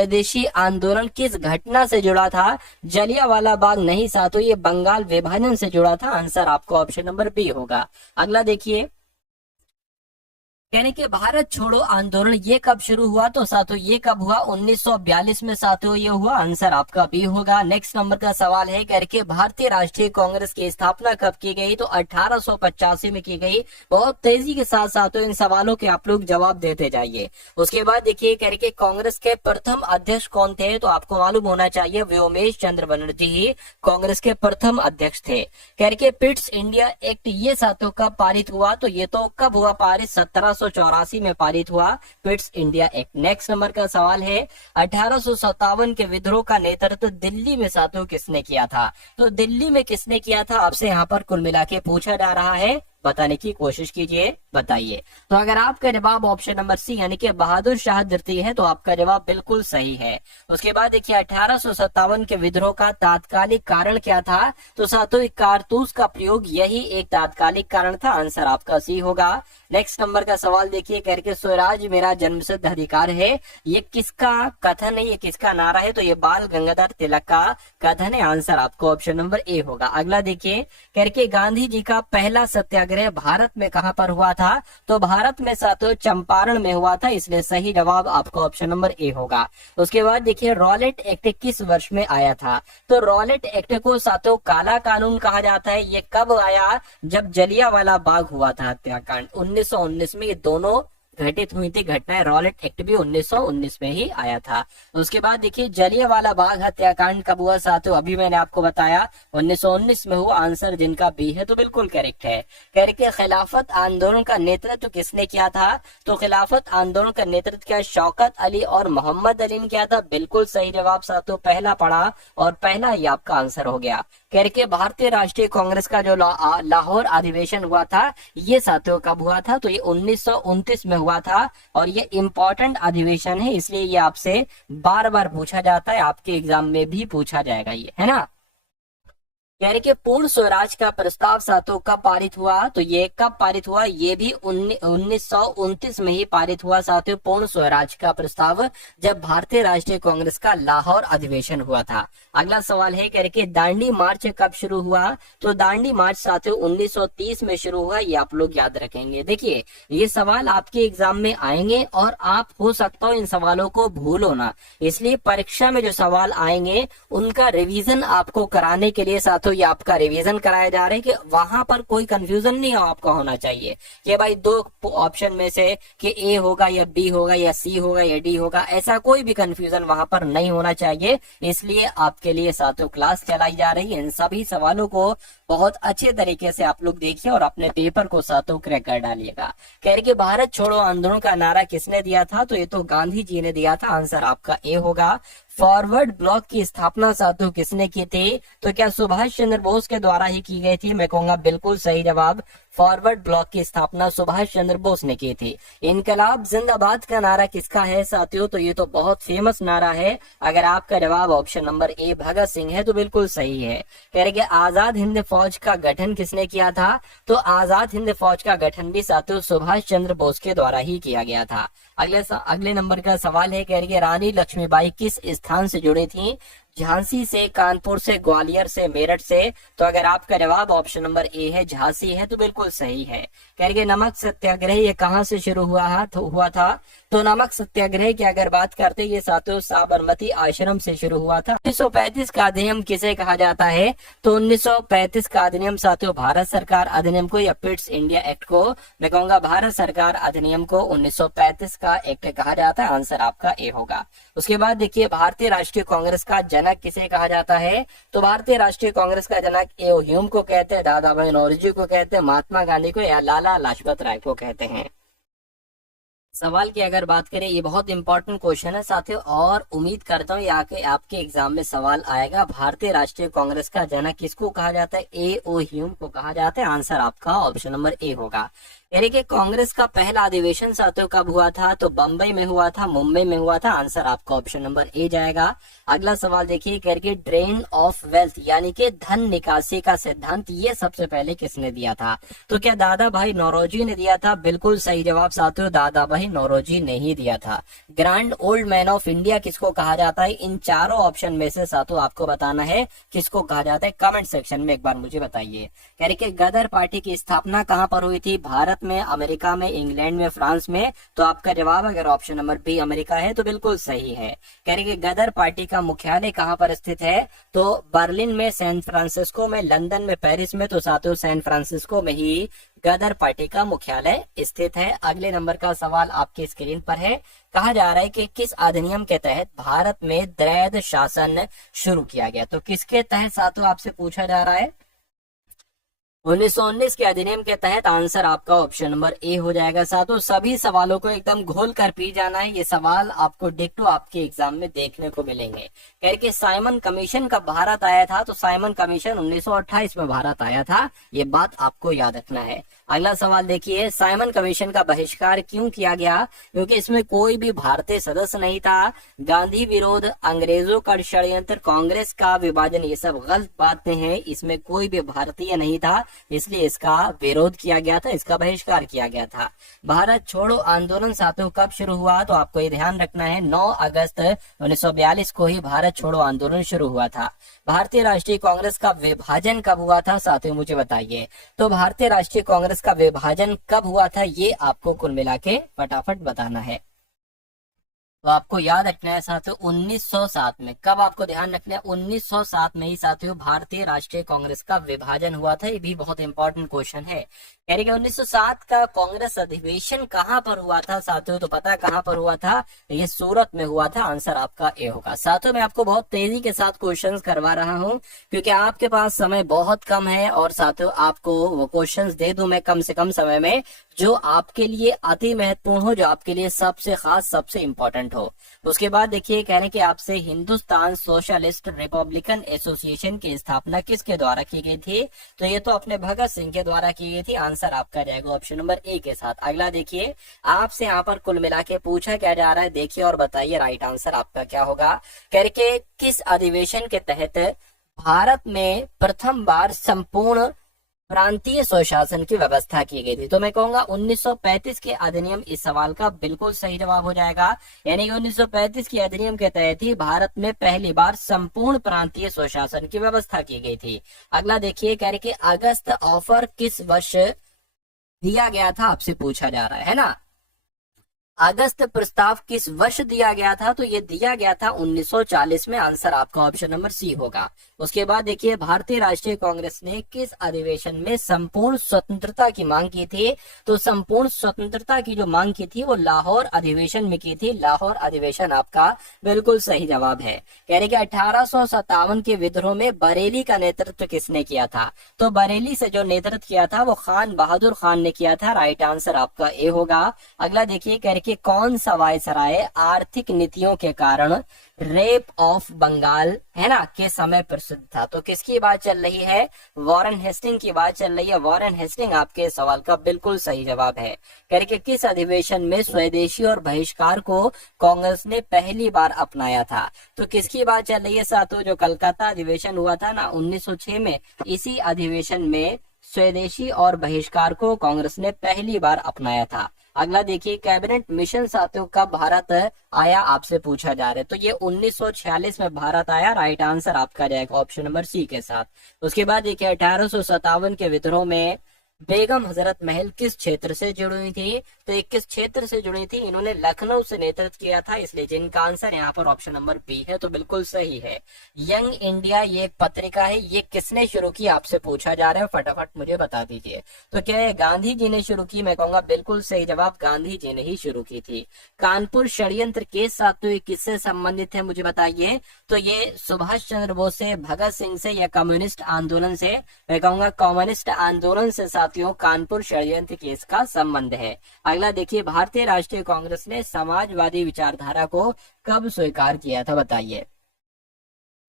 स्वदेशी आंदोलन किस घटना से जुड़ा था? जलियांवाला बाग नहीं साथियों, ये बंगाल विभाजन से जुड़ा था। आंसर आपका ऑप्शन नंबर बी होगा। अगला देखिए, यानी कि भारत छोड़ो आंदोलन ये कब शुरू हुआ? तो साथियों ये कब हुआ? 1942 में साथियों ये हुआ। आंसर आपका बी होगा। नेक्स्ट नंबर का सवाल है करके भारतीय राष्ट्रीय कांग्रेस की स्थापना कब की गई? तो 1885 में की गई। बहुत तेजी के साथ साथियों इन सवालों के आप लोग जवाब देते जाइए। उसके बाद देखिए करके कांग्रेस के प्रथम अध्यक्ष कौन थे? तो आपको मालूम होना चाहिए व्योमेश चंद्र बनर्जी ही कांग्रेस के प्रथम अध्यक्ष थे। करके पिट्स इंडिया एक्ट ये साथियों कब पारित हुआ? तो ये तो कब हुआ पारित? 1784 में पारित हुआ Pitt's India act. Next number का सवाल है 1857 के विद्रोह का नेतृत्व दिल्ली में साथियों किसने किया था? तो दिल्ली में किसने किया था आपसे यहाँ पर कुल मिला के पूछा जा रहा है, बताने की कोशिश कीजिए, बताइए। तो अगर आपका जवाब ऑप्शन नंबर सी यानी कि बहादुर शाह द्वितीय है तो आपका जवाब बिल्कुल सही है। उसके बाद देखिए 1857 के विद्रोह का तात्कालिक कारण क्या था? तो साथियों कारतूस का प्रयोग यही एक तात्कालिक कारण था। आंसर आपका सी होगा। नेक्स्ट नंबर का सवाल देखिए करके स्वराज मेरा जन्मसिद्ध अधिकार है, ये किसका कथन है, ये किसका नारा है? तो ये बाल गंगाधर तिलक का कथन है। आंसर आपको ऑप्शन नंबर ए होगा। अगला देखिए करके गांधी जी का पहला सत्याग्रह भारत में कहां पर हुआ था? तो भारत में साथियों चंपारण में हुआ था, इसलिए सही जवाब आपका ऑप्शन नंबर ए होगा। उसके बाद देखिए रॉलेट एक्ट किस वर्ष में आया था? तो रॉलेट एक्ट को साथियों काला कानून कहा जाता है। ये कब आया? जब जलियांवाला बाग हुआ था हत्याकांड 1919 में। ये दोनों घटित हुई थी घटनाएं। रॉलेट एक्ट भी 1919 में ही आया था। उसके बाद देखिए जलियांवाला बाग हत्याकांड कब हुआ साथियों? अभी मैंने आपको बताया 1919 में हुआ। आंसर जिनका बी है तो बिल्कुल करेक्ट है। करके खिलाफत आंदोलन का नेतृत्व किसने किया था? तो खिलाफत आंदोलन का नेतृत्व क्या शौकत अली और मोहम्मद अली ने किया था? बिल्कुल सही जवाब साथियों, पहला पढ़ा और पहला ही आपका आंसर हो गया। करके भारतीय राष्ट्रीय कांग्रेस का जो लाहौर अधिवेशन हुआ था ये साथियों कब हुआ था? तो ये 1929 में हुआ था और ये इम्पोर्टेंट अधिवेशन है, इसलिए ये आपसे बार बार पूछा जाता है, आपके एग्जाम में भी पूछा जाएगा ये, है ना। यानी कि पूर्ण स्वराज का प्रस्ताव साथियों कब पारित हुआ? तो ये कब पारित हुआ? ये भी 1929 में ही पारित हुआ साथियों पूर्ण स्वराज का प्रस्ताव, जब भारतीय राष्ट्रीय कांग्रेस का लाहौर अधिवेशन हुआ था। अगला सवाल है करके दांडी मार्च कब शुरू हुआ? तो दांडी मार्च साथियों 1930 में शुरू हुआ, ये आप लोग याद रखेंगे। देखिए ये सवाल आपके एग्जाम में आएंगे और आप हो सकता हो इन सवालों को भूलो ना, इसलिए परीक्षा में जो सवाल आएंगे उनका रिवीजन आपको कराने के लिए साथियों ये आपका रिवीजन कराया जा रहा है कि वहां पर कोई कंफ्यूजन नहीं आपका होना चाहिए कि भाई दो ऑप्शन में से कि ए होगा या बी होगा या सी होगा या डी होगा, ऐसा कोई भी कंफ्यूजन वहां पर नहीं होना चाहिए। इसलिए आपके लिए साथियों क्लास चलाई जा रही है। इन सभी सवालों को बहुत अच्छे तरीके से आप लोग देखिए और अपने पेपर को साथियों क्रैक कर डालिएगा। कह रहे कि भारत छोड़ो आंदोलन का नारा किसने दिया था? तो ये तो गांधी जी ने दिया था। आंसर आपका ए होगा। फॉरवर्ड ब्लॉक की स्थापना साथियों किसने की थी? तो क्या सुभाष चंद्र बोस के द्वारा ही की गई थी? मैं कहूंगा बिल्कुल सही जवाब, फॉरवर्ड ब्लॉक की स्थापना सुभाष चंद्र बोस ने की थी। इनकलाब जिंदाबाद का नारा किसका है साथियों? तो ये तो बहुत फेमस नारा है। अगर आपका जवाब option number A Bhagat Singh है तो बिल्कुल सही है। कह रहे कि आजाद हिंद फौज का गठन किसने किया था? तो आजाद हिंद फौज का गठन भी साथियों सुभाष चंद्र बोस के द्वारा ही किया गया था। अगले नंबर का सवाल है कह रही है रानी लक्ष्मीबाई किस स्थान से जुड़ी थी? झांसी से, कानपुर से, ग्वालियर से, मेरठ से। तो अगर आपका जवाब ऑप्शन नंबर ए है झांसी है तो बिल्कुल सही है। कह रही है नमक सत्याग्रह ये कहां से शुरू हुआ था? तो नमक सत्याग्रह की अगर बात करते ये साथियों साबरमती आश्रम से शुरू हुआ था। 1935 का अधिनियम किसे कहा जाता है? तो 1935 का अधिनियम साथियों भारत सरकार अधिनियम को या पिट्स इंडिया एक्ट को, मैं कहूंगा भारत सरकार अधिनियम को 1935 का एक्ट कहा जाता है। आंसर आपका ए होगा। उसके बाद देखिए भारतीय राष्ट्रीय कांग्रेस का जनक किसे कहा जाता है? तो भारतीय राष्ट्रीय कांग्रेस का जनक ए ह्यूम को कहते हैं, दादा भाई नौरोजी को कहते हैं, महात्मा गांधी को या लाला लाजपत राय को कहते हैं। सवाल की अगर बात करें ये बहुत इंपॉर्टेंट क्वेश्चन है साथियों और उम्मीद करता हूँ आपके एग्जाम में सवाल आएगा। भारतीय राष्ट्रीय कांग्रेस का जनक किसको कहा जाता है? ए ओ ह्यूम को कहा जाता है। आंसर आपका ऑप्शन नंबर ए होगा। यानी कि कांग्रेस का पहला अधिवेशन साथियों कब हुआ था, तो बंबई में हुआ था, मुंबई में हुआ था। आंसर आपका ऑप्शन नंबर ए जाएगा। अगला सवाल देखिए, करके ड्रेन ऑफ वेल्थ यानी कि धन निकासी का सिद्धांत ये सबसे पहले किसने दिया था, तो क्या दादा भाई नौरोजी ने दिया था? बिल्कुल सही जवाब साथियों, दादा भाई नौरोजी ने ही दिया था। Grand old man of India किसको कहा जाता है? इन चारों ऑप्शन में से साथियों आपको बताना है किसको कहा जाता है, कमेंट सेक्शन में एक बार मुझे बताइए। कह रहे कि गदर पार्टी की स्थापना कहां पर हुई थी? भारत में, अमेरिका में, इंग्लैंड में, फ्रांस में? तो आपका जवाब अगर ऑप्शन नंबर बी अमेरिका है तो बिल्कुल सही है। कह रहे कि गदर पार्टी का मुख्यालय कहां पर स्थित है? तो बर्लिन में, सैन फ्रांसिस्को में, लंदन में, पेरिस में? तो साथियों सैन फ्रांसिस्को में ही गदर पार्टी का मुख्यालय स्थित है। अगले नंबर का सवाल आपकी स्क्रीन पर है। कहा जा रहा है कि किस अधिनियम के तहत भारत में द्वैध शासन शुरू किया गया? तो किसके तहत साथियों आपसे पूछा जा रहा है? 1919 के अधिनियम के तहत। आंसर आपका ऑप्शन नंबर ए हो जाएगा। साथियों सभी सवालों को एकदम घोल कर पी जाना है, ये सवाल आपको डिक्टो आपके एग्जाम में देखने को मिलेंगे। कह के साइमन कमीशन कब भारत आया था? तो साइमन कमीशन 1928 में भारत आया था, ये बात आपको याद रखना है। अगला सवाल देखिए, साइमन कमीशन का बहिष्कार क्यों किया गया? क्योंकि इसमें कोई भी भारतीय सदस्य नहीं था। गांधी विरोध, अंग्रेजों का षड्यंत्र, कांग्रेस का विभाजन, ये सब गलत बातें हैं। इसमें कोई भी भारतीय नहीं था, इसलिए इसका विरोध किया गया था, इसका बहिष्कार किया गया था। भारत छोड़ो आंदोलन साथियों कब शुरू हुआ? तो आपको ये ध्यान रखना है 9 अगस्त 1942 को ही भारत छोड़ो आंदोलन शुरू हुआ था। भारतीय राष्ट्रीय कांग्रेस का विभाजन कब हुआ था साथियों मुझे बताइए। तो भारतीय राष्ट्रीय कांग्रेस का विभाजन कब हुआ था, ये आपको कुल मिला के फटाफट बताना है। तो आपको याद रखना है साथियों 1907 में। कब आपको ध्यान रखना है? 1907 में ही साथियों भारतीय राष्ट्रीय कांग्रेस का विभाजन हुआ था। ये भी बहुत इंपॉर्टेंट क्वेश्चन है। कह रहे 1907 का कांग्रेस अधिवेशन कहां पर हुआ था साथियों? तो पता कहां पर हुआ था? ये सूरत में हुआ था। आंसर आपका ए होगा। साथियों मैं आपको बहुत तेजी के साथ क्वेश्चंस करवा रहा हूं क्योंकि आपके पास समय बहुत कम है और साथियों आपको वो क्वेश्चंस दे दूं मैं कम से कम समय में जो आपके लिए अति महत्वपूर्ण हो, जो आपके लिए सबसे खास, सबसे इंपॉर्टेंट हो। उसके बाद देखिए कह रहे कि आपसे हिंदुस्तान सोशलिस्ट रिपब्लिकन एसोसिएशन की स्थापना किसके द्वारा की गई थी? तो ये तो अपने भगत सिंह के द्वारा की गई थी। आंसर आपका जाएगा ऑप्शन नंबर ए के साथ। अगला देखिए आपसे यहाँ पर कुल मिला के पूछा क्या जा रहा है, देखिए और बताइए राइट आंसर आपका क्या होगा। कह रहे कि किस अधिवेशन के तहत भारत में प्रथम बार संपूर्ण प्रांतीय स्वशासन की व्यवस्था की गई थी? तो मैं कहूंगा 1935 के अधिनियम इस सवाल का बिल्कुल सही जवाब हो जाएगा। यानी कि 1935 के अधिनियम के तहत ही भारत में पहली बार संपूर्ण प्रांतीय स्वशासन की व्यवस्था की गई थी। अगला देखिए कह रहे कि अगस्त ऑफर किस वर्ष दिया गया था, आपसे पूछा जा रहा है ना। अगस्त प्रस्ताव किस वर्ष दिया गया था? तो ये दिया गया था 1940 में। आंसर आपका ऑप्शन नंबर सी होगा। उसके बाद देखिए भारतीय राष्ट्रीय कांग्रेस ने किस अधिवेशन में संपूर्ण स्वतंत्रता की मांग की थी? तो संपूर्ण स्वतंत्रता की जो मांग की थी वो लाहौर अधिवेशन में की थी। लाहौर अधिवेशन आपका बिल्कुल सही जवाब है। कह रहे कि 1857 के विद्रोह में बरेली का नेतृत्व किसने किया था? तो बरेली से जो नेतृत्व किया था वो खान बहादुर खान ने किया था। राइट आंसर आपका ए होगा। अगला देखिए कह रहे कि कौन सा वायसराय आर्थिक नीतियों के कारण रेप ऑफ बंगाल है ना के समय प्रसिद्ध था? तो किसकी बात चल रही है? वॉरेन हेस्टिंग की बात चल रही है। वॉरेन हेस्टिंग आपके सवाल का बिल्कुल सही जवाब है। करके किस अधिवेशन में स्वदेशी और बहिष्कार को कांग्रेस ने पहली बार अपनाया था? तो किसकी बात चल रही है साथियों? जो कलकत्ता अधिवेशन हुआ था ना 1906 में, इसी अधिवेशन में स्वदेशी और बहिष्कार को कांग्रेस ने पहली बार अपनाया था। अगला देखिए कैबिनेट मिशन साथियों कब भारत आया, आपसे पूछा जा रहा है। तो ये 1946 में भारत आया। राइट आंसर आपका जाएगा ऑप्शन नंबर सी के साथ। उसके बाद देखिए 1857 के विद्रोह में बेगम हजरत महल किस क्षेत्र से जुड़ी हुई थी? तो ये किस क्षेत्र से जुड़ी थी? इन्होंने लखनऊ से नेतृत्व किया था, इसलिए जिनका आंसर यहाँ पर ऑप्शन नंबर बी है तो बिल्कुल सही है। यंग इंडिया ये एक पत्रिका है, ये किसने शुरू की आपसे पूछा जा रहा है, फटाफट मुझे बता दीजिए। तो क्या है गांधी जी ने शुरू की? मैं कहूंगा बिल्कुल सही जवाब, गांधी जी ने ही शुरू की थी। कानपुर षड्यंत्र केस साथियों किससे संबंधित है मुझे बताइए। तो ये सुभाष चंद्र बोस से, भगत सिंह से या कम्युनिस्ट आंदोलन से? मैं कहूंगा कम्युनिस्ट आंदोलन से साथियों कानपुर षड्यंत्र केस का संबंध है। अगला देखिए भारतीय राष्ट्रीय कांग्रेस ने समाजवादी विचारधारा को कब स्वीकार किया था बताइए।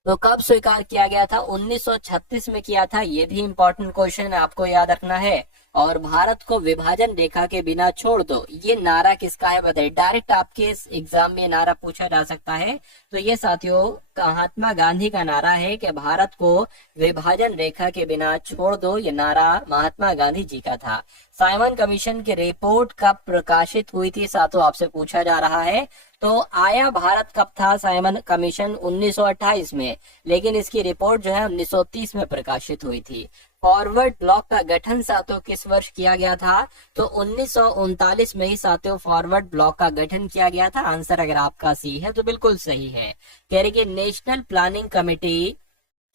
तो कब स्वीकार किया गया था? 1936 में किया था। ये भी इंपॉर्टेंट क्वेश्चन है, आपको याद रखना है। और भारत को विभाजन रेखा के बिना छोड़ दो, ये नारा किसका है बताइए? डायरेक्ट आपके इस एग्जाम में नारा पूछा जा सकता है। तो ये साथियों महात्मा गांधी का नारा है कि भारत को विभाजन रेखा के बिना छोड़ दो। ये नारा महात्मा गांधी जी का था। साइमन कमीशन की रिपोर्ट कब प्रकाशित हुई थी साथियों, आपसे पूछा जा रहा है। तो आया भारत कब था साइमन कमीशन? 1928 में, लेकिन इसकी रिपोर्ट जो है 1930 में प्रकाशित हुई थी। फॉरवर्ड ब्लॉक का गठन साथियों किस वर्ष किया गया था? तो 1939 में ही साथियों फॉरवर्ड ब्लॉक का गठन किया गया था। आंसर अगर आपका सी है तो बिल्कुल सही है। कह रहे कि नेशनल प्लानिंग कमेटी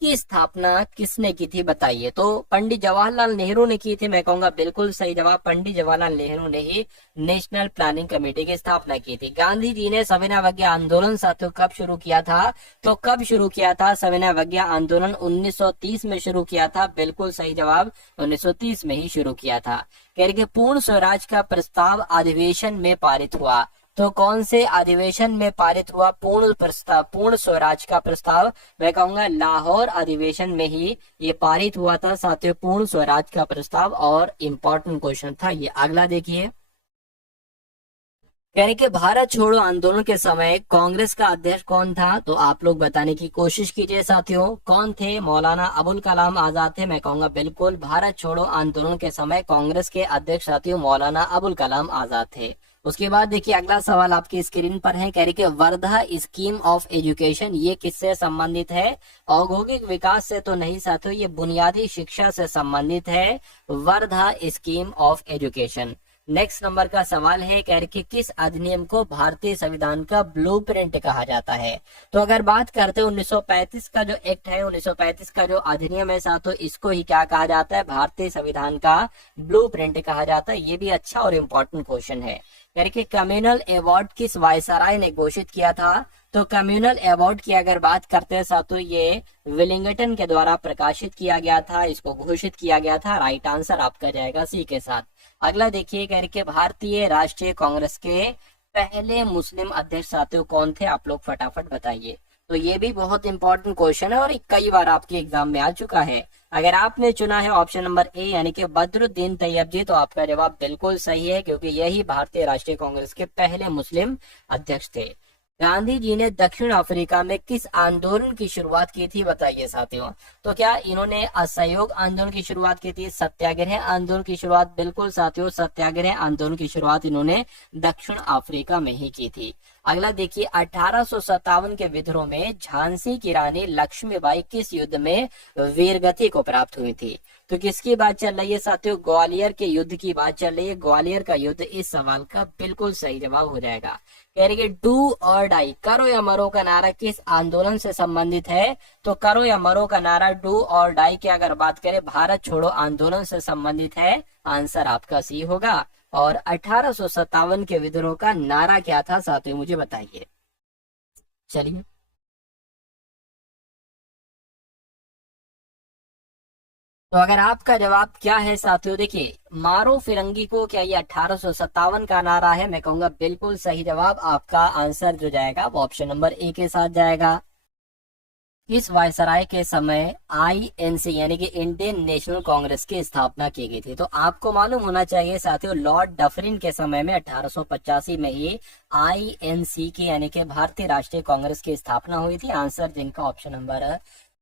की स्थापना किसने की थी बताइए? तो पंडित जवाहरलाल नेहरू ने की थी। मैं कहूंगा बिल्कुल सही जवाब, पंडित जवाहरलाल नेहरू ने ही नेशनल प्लानिंग कमेटी की स्थापना की थी। गांधी जी ने सविनय अवज्ञा आंदोलन साथियों कब शुरू किया था? तो कब शुरू किया था सविनय अवज्ञा आंदोलन? 1930 में शुरू किया था। बिल्कुल सही जवाब, 1930 में ही शुरू किया था। कह रहे पूर्ण स्वराज का प्रस्ताव अधिवेशन में पारित हुआ। तो कौन से अधिवेशन में पारित हुआ पूर्ण स्वराज का प्रस्ताव? मैं कहूंगा लाहौर अधिवेशन में ही ये पारित हुआ था साथियों, पूर्ण स्वराज का प्रस्ताव। और इम्पोर्टेंट क्वेश्चन था ये। अगला देखिए, कह रहे कि भारत छोड़ो आंदोलन के समय कांग्रेस का अध्यक्ष कौन था? तो आप लोग बताने की कोशिश कीजिए साथियों, कौन थे? मौलाना अबुल कलाम आजाद थे। मैं कहूंगा बिल्कुल, भारत छोड़ो आंदोलन के समय कांग्रेस के अध्यक्ष साथियों मौलाना अबुल कलाम आजाद थे। उसके बाद देखिए अगला सवाल आपकी स्क्रीन पर है। कह रही कि वर्धा स्कीम ऑफ एजुकेशन ये किससे संबंधित है? औद्योगिक विकास से तो नहीं साथियों, ये बुनियादी शिक्षा से संबंधित है, Wardha scheme of education. Next number का सवाल है, कह रही कि किस अधिनियम को भारतीय संविधान का ब्लूप्रिंट कहा जाता है? तो अगर बात करते हैं 1935 का जो एक्ट है, 1935 का जो अधिनियम है साथियों, इसको ही क्या कहा जाता है? भारतीय संविधान का ब्लूप्रिंट कहा जाता है। ये भी अच्छा और इम्पोर्टेंट क्वेश्चन है। कह रही कि कम्युनल अवार्ड किस वायसराय ने घोषित किया था? तो कम्युनल अवार्ड की अगर बात करते हैं साथियों, ये विलिंगटन के द्वारा प्रकाशित किया गया था, इसको घोषित किया गया था। राइट आंसर आपका जाएगा सी के साथ। अगला देखिए, कह रहे कि भारतीय राष्ट्रीय कांग्रेस के पहले मुस्लिम अध्यक्ष साथियों कौन थे? आप लोग फटाफट बताइए। तो ये भी बहुत इंपॉर्टेंट क्वेश्चन है और कई बार आपके एग्जाम में आ चुका है। अगर आपने चुना है ऑप्शन नंबर ए यानी कि बदरुद्दीन तैयब जी, तो आपका जवाब बिल्कुल सही है, क्योंकि यही भारतीय राष्ट्रीय कांग्रेस के पहले मुस्लिम अध्यक्ष थे। गांधी जी ने दक्षिण अफ्रीका में किस आंदोलन की शुरुआत की थी बताइए साथियों? तो क्या इन्होंने असहयोग आंदोलन की शुरुआत की थी? सत्याग्रह आंदोलन की शुरुआत? बिल्कुल साथियों, सत्याग्रह आंदोलन की शुरुआत इन्होंने दक्षिण अफ्रीका में ही की थी। अगला देखिए, 1857 के विद्रोह में झांसी की रानी लक्ष्मीबाई किस युद्ध में वीरगति को प्राप्त हुई थी? तो किसकी बात चल रही है साथियों? ग्वालियर के युद्ध की बात चल रही है। ग्वालियर का युद्ध इस सवाल का बिल्कुल सही जवाब हो जाएगा। कह रही है डू और डाई, करो या मरो का नारा किस आंदोलन से संबंधित है? तो करो या मरो का नारा डू और डाई की अगर बात करें भारत छोड़ो आंदोलन से संबंधित है। आंसर आपका सी होगा। और 1857 के विद्रोह का नारा क्या था साथियों, मुझे बताइए। चलिए, तो अगर आपका जवाब क्या है साथियों, देखिए मारो फिरंगी को, क्या ये 1857 का नारा है? मैं कहूंगा बिल्कुल सही जवाब। आपका आंसर जो जाएगा वो ऑप्शन नंबर ए के साथ जाएगा। इस वायसराय के समय आईएनसी यानी कि इंडियन नेशनल कांग्रेस की स्थापना की गई थी। तो आपको मालूम होना चाहिए साथियों, लॉर्ड डफरिन के समय में 1885 में ही आईएनसी की यानी कि भारतीय राष्ट्रीय कांग्रेस की स्थापना हुई थी। आंसर जिनका ऑप्शन नंबर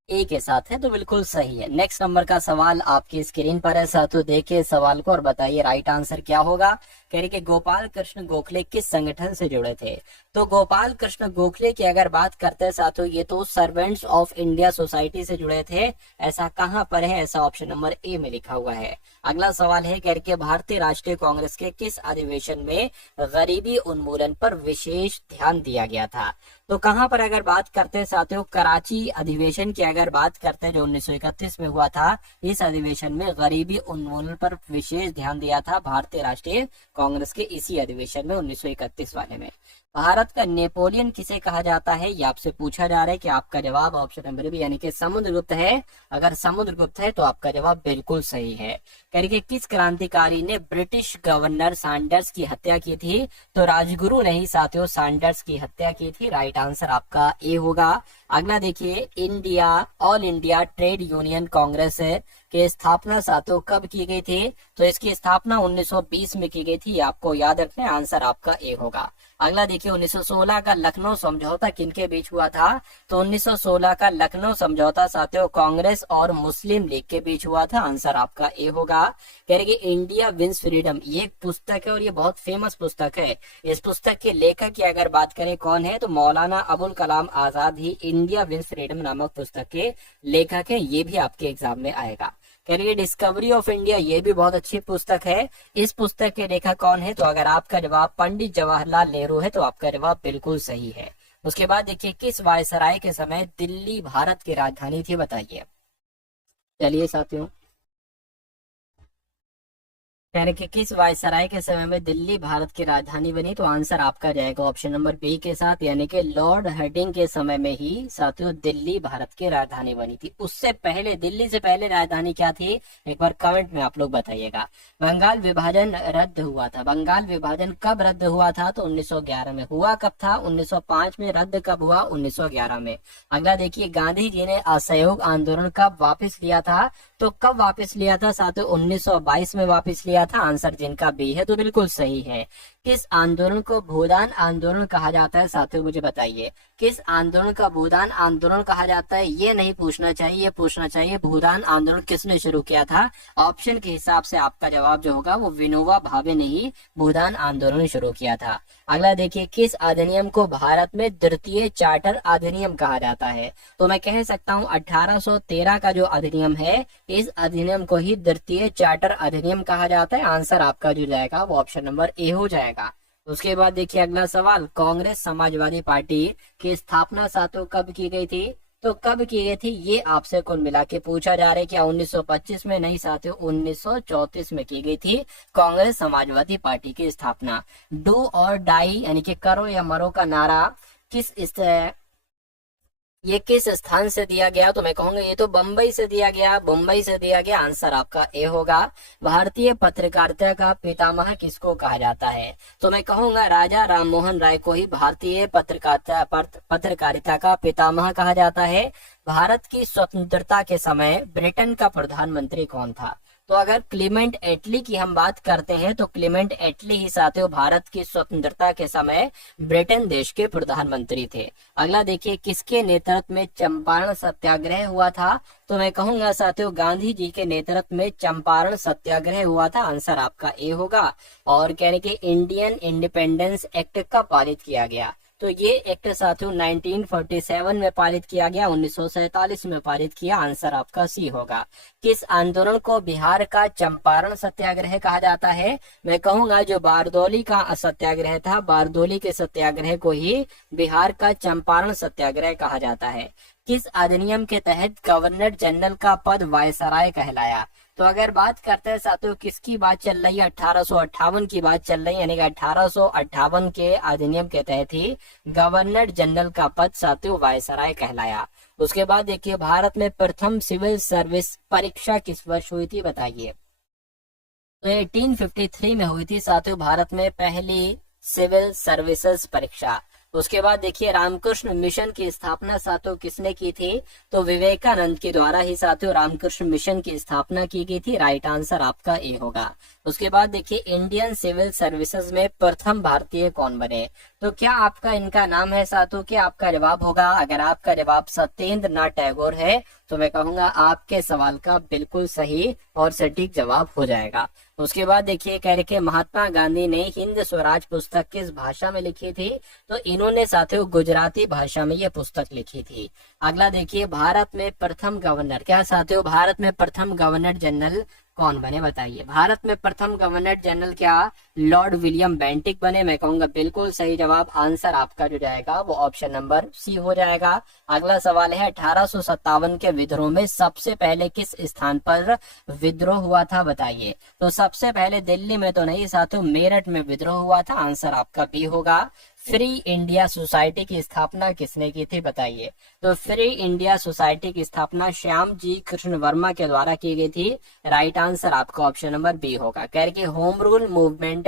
ए के साथ है, तो बिल्कुल सही है। नेक्स्ट नंबर का सवाल आपकी स्क्रीन पर है साथियों, देखिए सवाल को और बताइए राइट आंसर क्या होगा। कह रही कि गोपाल कृष्ण गोखले किस संगठन से जुड़े थे? तो गोपाल कृष्ण गोखले की अगर बात करते हैं साथियों, ये तो सर्वेंट्स ऑफ इंडिया सोसाइटी से जुड़े थे। ऐसा कहां पर है? ऐसा ऑप्शन नंबर ए में लिखा हुआ है। अगला सवाल है, कह रही कि भारतीय राष्ट्रीय कांग्रेस के किस अधिवेशन में गरीबी उन्मूलन पर विशेष ध्यान दिया गया था? तो कहां पर अगर बात करते हैं साथियों, कराची अधिवेशन की अगर बात करते हैं जो 1931 में हुआ था, इस अधिवेशन में गरीबी उन्मूलन पर विशेष ध्यान दिया था भारतीय राष्ट्रीय कांग्रेस के इसी अधिवेशन में 1931 वाले में। भारत का नेपोलियन किसे कहा जाता है? ये आपसे पूछा जा रहा है कि आपका जवाब ऑप्शन नंबर बी यानी कि समुद्रगुप्त है। अगर समुद्रगुप्त है तो आपका जवाब बिल्कुल सही है। कह किस क्रांतिकारी ने ब्रिटिश गवर्नर सैंडर्स की हत्या की थी? तो राजगुरु ने ही साथियों सैंडर्स की हत्या की थी। राइट आंसर आपका ए होगा। अगला देखिए, India all India trade union Congress की स्थापना साथियों कब की गई थी? तो इसकी स्थापना 1920 में की गई थी, आपको याद रखना है, आंसर आपका ए होगा। अगला देखिए, 1916 का लखनऊ समझौता किनके बीच हुआ था? तो 1916 का लखनऊ समझौता साथियों कांग्रेस और मुस्लिम लीग के बीच हुआ था, आंसर आपका ए होगा। कह रहे कि इंडिया विंस फ्रीडम, ये एक पुस्तक है और ये बहुत फेमस पुस्तक है। इस पुस्तक के लेखक की अगर बात करें कौन है, तो मौलाना अबुल कलाम आजाद ही इंडिया विंस फ्रीडम नामक पुस्तक के लेखक है। ये भी आपके एग्जाम में आएगा। कह रही है डिस्कवरी ऑफ इंडिया, ये भी बहुत अच्छी पुस्तक है। इस पुस्तक के लेखक कौन है? तो अगर आपका जवाब पंडित जवाहरलाल नेहरू है तो आपका जवाब बिल्कुल सही है। उसके बाद देखिए, किस वायसराय के समय दिल्ली भारत की राजधानी थी? बताइए। चलिए साथियों, कह रहे कि किस वायसराय के समय में दिल्ली भारत की राजधानी बनी? तो आंसर आपका जाएगा ऑप्शन नंबर बी के साथ, यानी कि लॉर्ड हार्डिंग के समय में ही साथियों दिल्ली भारत की राजधानी बनी थी। उससे पहले, दिल्ली से पहले राजधानी क्या थी? एक बार कमेंट में आप लोग बताइएगा। बंगाल विभाजन रद्द हुआ था, बंगाल विभाजन कब रद्द हुआ था? तो 1911 में। हुआ कब था? 1905 में। रद्द कब हुआ? 1911 में। अगला देखिए, गांधी जी ने असहयोग आंदोलन कब वापस लिया था? तो कब वापस लिया था साथियों? 1922 में वापस लिया था, आंसर जिनका बी है तो बिल्कुल सही है। किस आंदोलन को भूदान आंदोलन कहा जाता है साथियों, मुझे बताइए। किस आंदोलन का भूदान आंदोलन कहा जाता है? ये नहीं पूछना चाहिए, ये पूछना चाहिए भूदान आंदोलन किसने शुरू किया था। ऑप्शन के हिसाब से आपका जवाब जो होगा वो विनोबा भावे ने ही भूदान आंदोलन शुरू किया था। अगला देखिए, किस अधिनियम को भारत में द्वितीय चार्टर अधिनियम कहा जाता है? तो मैं कह सकता हूँ 1813 का जो अधिनियम है, इस अधिनियम को ही द्वितीय चार्टर अधिनियम कहा जाता है। आंसर आपका जो जाएगा वो ऑप्शन नंबर ए हो जाएगा। उसके बाद देखिए अगला सवाल, कांग्रेस समाजवादी पार्टी की स्थापना साथियों कब की गई थी? तो कब की गई थी ये आपसे कुल मिला के पूछा जा रहा है। क्या 1925 में? नहीं साथियों, 1934 में की गई थी कांग्रेस समाजवादी पार्टी की स्थापना। डू और डाई यानी कि करो या मरो का नारा ये किस स्थान से दिया गया? तो मैं कहूंगा ये तो बम्बई से दिया गया, मुंबई से दिया गया, आंसर आपका ए होगा। भारतीय पत्रकारिता का पितामह किसको कहा जाता है? तो मैं कहूंगा राजा राममोहन राय को ही भारतीय पत्रकारिता का पितामह कहा जाता है। भारत की स्वतंत्रता के समय ब्रिटेन का प्रधानमंत्री कौन था? तो अगर क्लीमेंट एटली की हम बात करते हैं तो क्लीमेंट एटली ही साथियों भारत की स्वतंत्रता के समय ब्रिटेन देश के प्रधानमंत्री थे। अगला देखिए, किसके नेतृत्व में चंपारण सत्याग्रह हुआ था? तो मैं कहूंगा साथियों गांधी जी के नेतृत्व में चंपारण सत्याग्रह हुआ था, आंसर आपका ए होगा। और कहने के इंडियन इंडिपेंडेंस एक्ट कब पारित किया गया? तो ये एक्ट साथियों 1947 में पारित किया गया, 1947 में पारित किया, आंसर आपका सी होगा। किस आंदोलन को बिहार का चंपारण सत्याग्रह कहा जाता है? मैं कहूंगा जो बारदौली का सत्याग्रह था, बारदौली के सत्याग्रह को ही बिहार का चंपारण सत्याग्रह कहा जाता है। किस अधिनियम के तहत गवर्नर जनरल का पद वायसराय कहलाया? तो अगर बात करते हैं साथियों किसकी बात चल रही है, 1858 की बात चल रही है, यानी कि 1858 के अधिनियम के तहत ही गवर्नर जनरल का पद साथियों वायसराय कहलाया। उसके बाद देखिए, भारत में प्रथम सिविल सर्विस परीक्षा किस वर्ष हुई थी? बताइए। तो 1853 में हुई थी साथियों भारत में पहली सिविल सर्विसेज परीक्षा। उसके बाद देखिए, रामकृष्ण मिशन की स्थापना साथियों किसने की थी? तो विवेकानंद के द्वारा ही साथियों रामकृष्ण मिशन की स्थापना की गई थी, राइट आंसर आपका ए होगा। उसके बाद देखिए, इंडियन सिविल सर्विसेज में प्रथम भारतीय कौन बने? तो क्या आपका इनका नाम है साथियों? क्या आपका जवाब होगा? अगर आपका जवाब सत्येंद्र नाथ टैगोर है तो मैं कहूंगा आपके सवाल का बिल्कुल सही और सटीक जवाब हो जाएगा। उसके बाद देखिए, कह रहे महात्मा गांधी ने हिंद स्वराज पुस्तक किस भाषा में लिखी थी? तो इन्होंने साथियों गुजराती भाषा में यह पुस्तक लिखी थी। अगला देखिए, भारत में प्रथम गवर्नर, क्या साथियों भारत में प्रथम गवर्नर जनरल कौन बने? बताइए। भारत में प्रथम गवर्नर जनरल क्या लॉर्ड विलियम बेंटिक बने? मैं कहूंगा बिल्कुल सही जवाब, आंसर आपका जो जाएगा वो ऑप्शन नंबर सी हो जाएगा। अगला सवाल है, 1857 के विद्रोह में सबसे पहले किस स्थान पर विद्रोह हुआ था? बताइए। तो सबसे पहले दिल्ली में तो नहीं साथियों, मेरठ में विद्रोह हुआ था, आंसर आपका बी होगा। फ्री इंडिया सोसाइटी की स्थापना किसने की थी? बताइए। तो फ्री इंडिया सोसाइटी की स्थापना श्याम जी कृष्ण वर्मा के द्वारा की गई थी, राइट आंसर आपका ऑप्शन नंबर बी होगा। कह रहे कि होम रूल मूवमेंट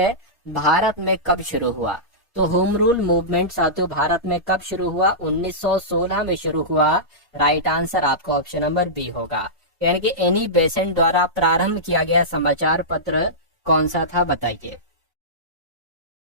भारत में कब शुरू हुआ? तो होम रूल मूवमेंट साथियों भारत में कब शुरू हुआ? 1916 में शुरू हुआ। राइट आंसर आपका ऑप्शन नंबर बी होगा। यानी कि एनी बेसेंट द्वारा प्रारंभ किया गया समाचार पत्र कौन सा था, बताइए।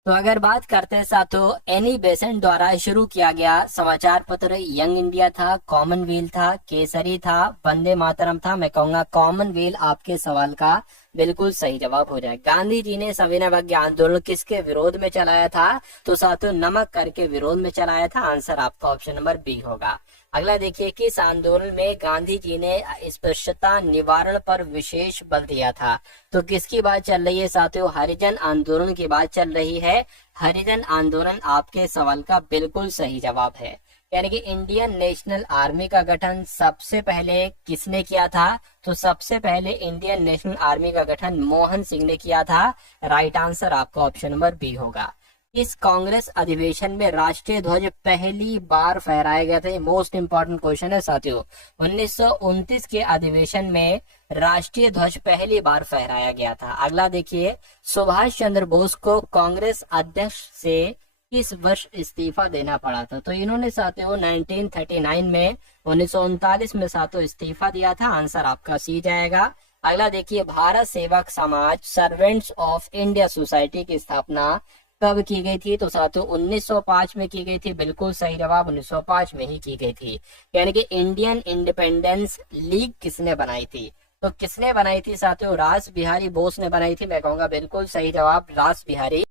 तो अगर बात करते हैं साथियों, एनी बेसेंट द्वारा शुरू किया गया समाचार पत्र यंग इंडिया था, कॉमनवेल्थ था, केसरी था, वंदे मातरम था। मैं कहूंगा कॉमनवेल्थ आपके सवाल का बिल्कुल सही जवाब हो जाए। गांधी जी ने सविनय अवज्ञा आंदोलन किसके विरोध में चलाया था? तो साथियों नमक कर के विरोध में चलाया था। आंसर आपका ऑप्शन नंबर बी होगा। अगला देखिए, किस आंदोलन में गांधी जी ने अस्पृश्यता निवारण पर विशेष बल दिया था? तो किसकी बात चल रही है साथियों? हरिजन आंदोलन की बात चल रही है। हरिजन आंदोलन आपके सवाल का बिल्कुल सही जवाब है। यानी कि इंडियन नेशनल आर्मी का गठन सबसे पहले किसने किया था? तो सबसे पहले इंडियन नेशनल आर्मी का गठन मोहन सिंह ने किया था। राइट आंसर आपका ऑप्शन नंबर बी होगा। इस कांग्रेस अधिवेशन में राष्ट्रीय ध्वज पहली बार फहराया गया था? ये मोस्ट इंपॉर्टेंट क्वेश्चन है साथियों। 1929 के अधिवेशन में राष्ट्रीय ध्वज पहली बार फहराया गया था। अगला देखिए, सुभाष चंद्र बोस को कांग्रेस अध्यक्ष से किस वर्ष इस्तीफा देना पड़ा था? तो इन्होंने साथियों 1939 में, 1939 में साथियों इस्तीफा दिया था। आंसर आपका सी जाएगा। अगला देखिए, भारत सेवक समाज सर्वेंट्स ऑफ इंडिया सोसाइटी की स्थापना कब की गई थी? तो साथियों 1905 में की गई थी। बिल्कुल सही जवाब, 1905 में ही की गई थी। यानी कि इंडियन इंडिपेंडेंस लीग किसने बनाई थी? तो किसने बनाई थी साथियों? रास बिहारी बोस ने बनाई थी। मैं कहूंगा बिल्कुल सही जवाब रास बिहारी